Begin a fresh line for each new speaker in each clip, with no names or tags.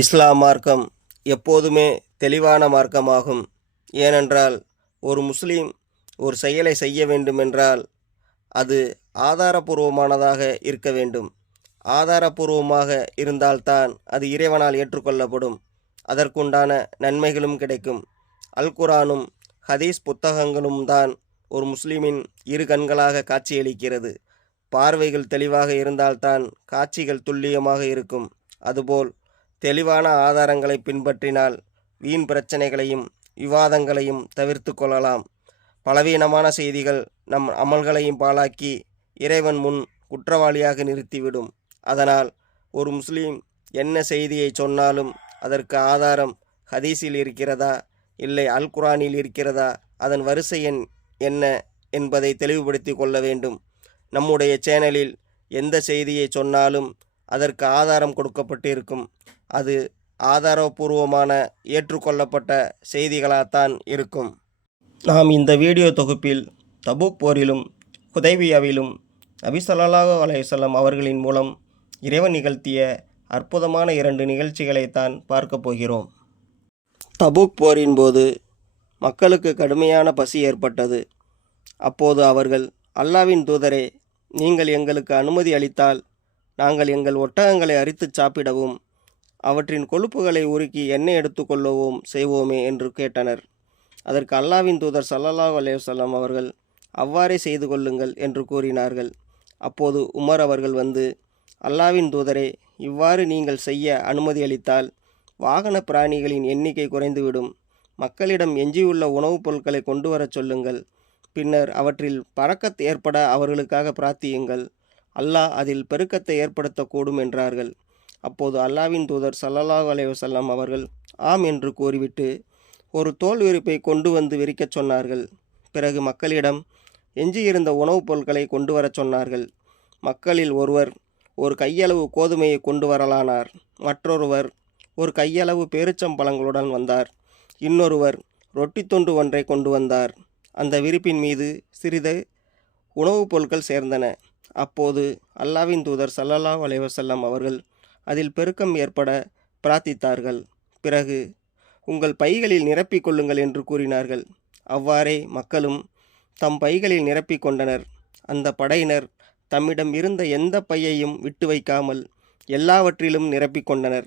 இஸ்லாம் மார்க்கம் எப்போதுமே தெளிவான மார்க்கமாகும். ஏனென்றால் ஒரு முஸ்லீம் ஒரு செயலை செய்ய வேண்டுமென்றால் அது ஆதாரபூர்வமானதாக இருக்க வேண்டும். ஆதாரபூர்வமாக இருந்தால்தான் அது இறைவனால் ஏற்றுக்கொள்ளப்படும். அதற்குண்டான நன்மைகளும் கிடைக்கும். அல் குரானும் ஹதீஸ் புத்தகங்களும் தான் ஒரு முஸ்லீமின் இரு கண்களாக காட்சியளிக்கிறது. பார்வைகள் தெளிவாக இருந்தால்தான் காட்சிகள் துல்லியமாக இருக்கும். அதுபோல் தெளிவான ஆதாரங்களை பின்பற்றினால் வீண் பிரச்சனைகளையும் விவாதங்களையும் தவிர்த்து கொள்ளலாம். பலவீனமான செய்திகள் நம் அமல்களையும் பாழாக்கி இறைவன் முன் குற்றவாளியாக நிறுத்திவிடும். அதனால் ஒரு முஸ்லீம் என்ன செய்தியை சொன்னாலும் அதற்கு ஆதாரம் ஹதீஸில் இருக்கிறதா இல்லை அல் குரானில் இருக்கிறதா அதன் வரிசை எண் என்ன என்பதை தெளிவுபடுத்தி கொள்ள வேண்டும். நம்முடைய சேனலில் எந்த செய்தியை சொன்னாலும் அதற்கு ஆதாரம் கொடுக்கப்பட்டிருக்கும். அது ஆதாரபூர்வமான ஏற்றுக்கொள்ளப்பட்ட செய்திகளாகத்தான் இருக்கும். நாம் இந்த வீடியோ தொகுப்பில் தபூக் போரிலும் ஹுதைபியாவிலும் நபி ஸல்லல்லாஹு அவர்களின் மூலம் இறைவன் நிகழ்த்திய அற்புதமான இரண்டு நிகழ்ச்சிகளைத்தான் பார்க்க போகிறோம். தபூக் போரின் போது மக்களுக்கு கடுமையான பசி ஏற்பட்டது. அப்போது அவர்கள் அல்லாவின் தூதரே நீங்கள் எங்களுக்கு அனுமதி அளித்தால் நாங்கள் எங்கள் ஒட்டகங்களை அரித்துச் சாப்பிடவும் அவற்றின் கொழுப்புகளை உருக்கி எண்ணெய் எடுத்துக்கொள்ளவும் செய்வோமே என்று கேட்டனர். அதற்கு அல்லாவின் தூதர் ஸல்லல்லாஹு அலைஹி அவர்கள் அவ்வாறே செய்து கொள்ளுங்கள் என்று கூறினார்கள். அப்போது உமர் அவர்கள் வந்து அல்லாவின் தூதரே இவ்வாறு நீங்கள் செய்ய அனுமதி அளித்தால் வாகன பிராணிகளின் எண்ணிக்கை குறைந்துவிடும். மக்களிடம் எஞ்சியுள்ள உணவுப் பொருட்களை கொண்டு வரச் சொல்லுங்கள். பின்னர் அவற்றில் பறக்கத் ஏற்பட அவர்களுக்காக பிரார்த்தியுங்கள். அல்லாஹ் அதில் பெருக்கத்தை ஏற்படுத்தக்கூடும் என்றார்கள். அப்போது அல்லாவின் தூதர் சல்லல்லாஹ் அலைவசல்லாம் அவர்கள் ஆம் என்று கூறிவிட்டு ஒரு தோல் விரிப்பை கொண்டு வந்து விரிக்கச் சொன்னார்கள். பிறகு மக்களிடம் எஞ்சியிருந்த உணவுப் பொருட்களை கொண்டு வரச் சொன்னார்கள். மக்களில் ஒருவர் ஒரு கையளவு கோதுமையை கொண்டு வரலானார். மற்றொருவர் ஒரு கையளவு பேரிச்சம்பழங்களுடன் வந்தார். இன்னொருவர் ரொட்டி துண்டு ஒன்றை கொண்டு வந்தார். அந்த விரிப்பின் மீது சிறிது உணவுப் பொருட்கள் சேர்ந்தன. அப்போது அல்லாவின் தூதர் சல்லல்லா அலைஹி அவர்கள் அதில் பெருக்கம் ஏற்பட பிரார்த்தித்தார்கள். பிறகு உங்கள் பைகளில் நிரப்பிக் கொள்ளுங்கள் என்று கூறினார்கள். அவ்வாறே மக்களும் தம் பைகளில் நிரப்பிக் கொண்டனர். அந்த படையினர் தம்மிடம் இருந்த எந்த பையையும் விட்டு வைக்காமல் எல்லாவற்றிலும் நிரப்பிக் கொண்டனர்.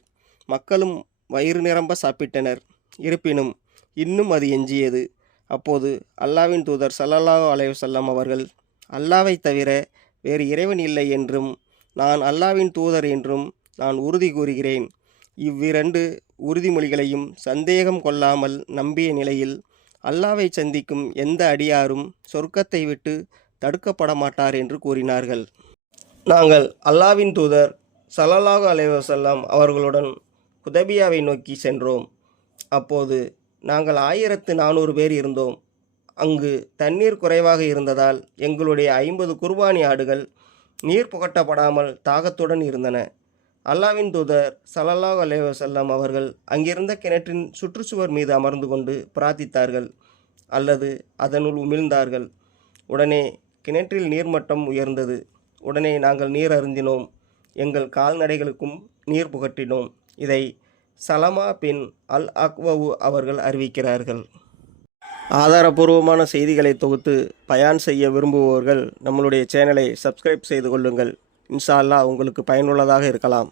மக்களும் வயிறு நிரம்ப சாப்பிட்டனர். இருப்பினும் இன்னும் அது எஞ்சியது. அப்போது அல்லாவின் தூதர் சல்லல்லாஹ் அலைவசல்லாம் அவர்கள் அல்லாவை தவிர வேறு இறைவன் இல்லை என்றும் நான் அல்லாவின் தூதர் என்றும் நான் உறுதி கூறுகிறேன். இவ்விரண்டு உறுதிமொழிகளையும் சந்தேகம் கொள்ளாமல் நம்பிய நிலையில் அல்லாவை சந்திக்கும் எந்த அடியாரும் சொர்க்கத்தை விட்டு தடுக்கப்பட மாட்டார் என்று கூறினார்கள். நாங்கள் அல்லாவின் தூதர் ஸல்லல்லாஹு அலைவசல்லாம் அவர்களுடன் ஹுதபியாவை நோக்கி சென்றோம். அப்போது நாங்கள் ஆயிரத்து நானூறு பேர் இருந்தோம். அங்கு தண்ணீர் குறைவாக இருந்ததால் எங்களுடைய ஐம்பது குர்பானி ஆடுகள் நீர் புகட்டப்படாமல் தாகத்துடன் இருந்தன. அல்லாவின் தூதர் சலல்லாஹ் அலேவசல்லாம் அவர்கள் அங்கிருந்த கிணற்றின் சுற்றுச்சுவர் மீது அமர்ந்து கொண்டு பிரார்த்தித்தார்கள். அல்லது அதனுள் உமிழ்ந்தார்கள். உடனே கிணற்றில் நீர்மட்டம் உயர்ந்தது. உடனே நாங்கள் நீர் அருந்தினோம். எங்கள் கால்நடைகளுக்கும் நீர் புகட்டினோம். இதை சலமா பின் அல் அக்வவு அவர்கள் அறிவிக்கிறார்கள். ஆதாரபூர்வமான செய்திகளை தொகுத்து பயன் செய்ய விரும்புபவர்கள் நம்மளுடைய சேனலை சப்ஸ்கிரைப் செய்து கொள்ளுங்கள். இன்ஷா அல்லா உங்களுக்கு பயனுள்ளதாக இருக்கலாம்.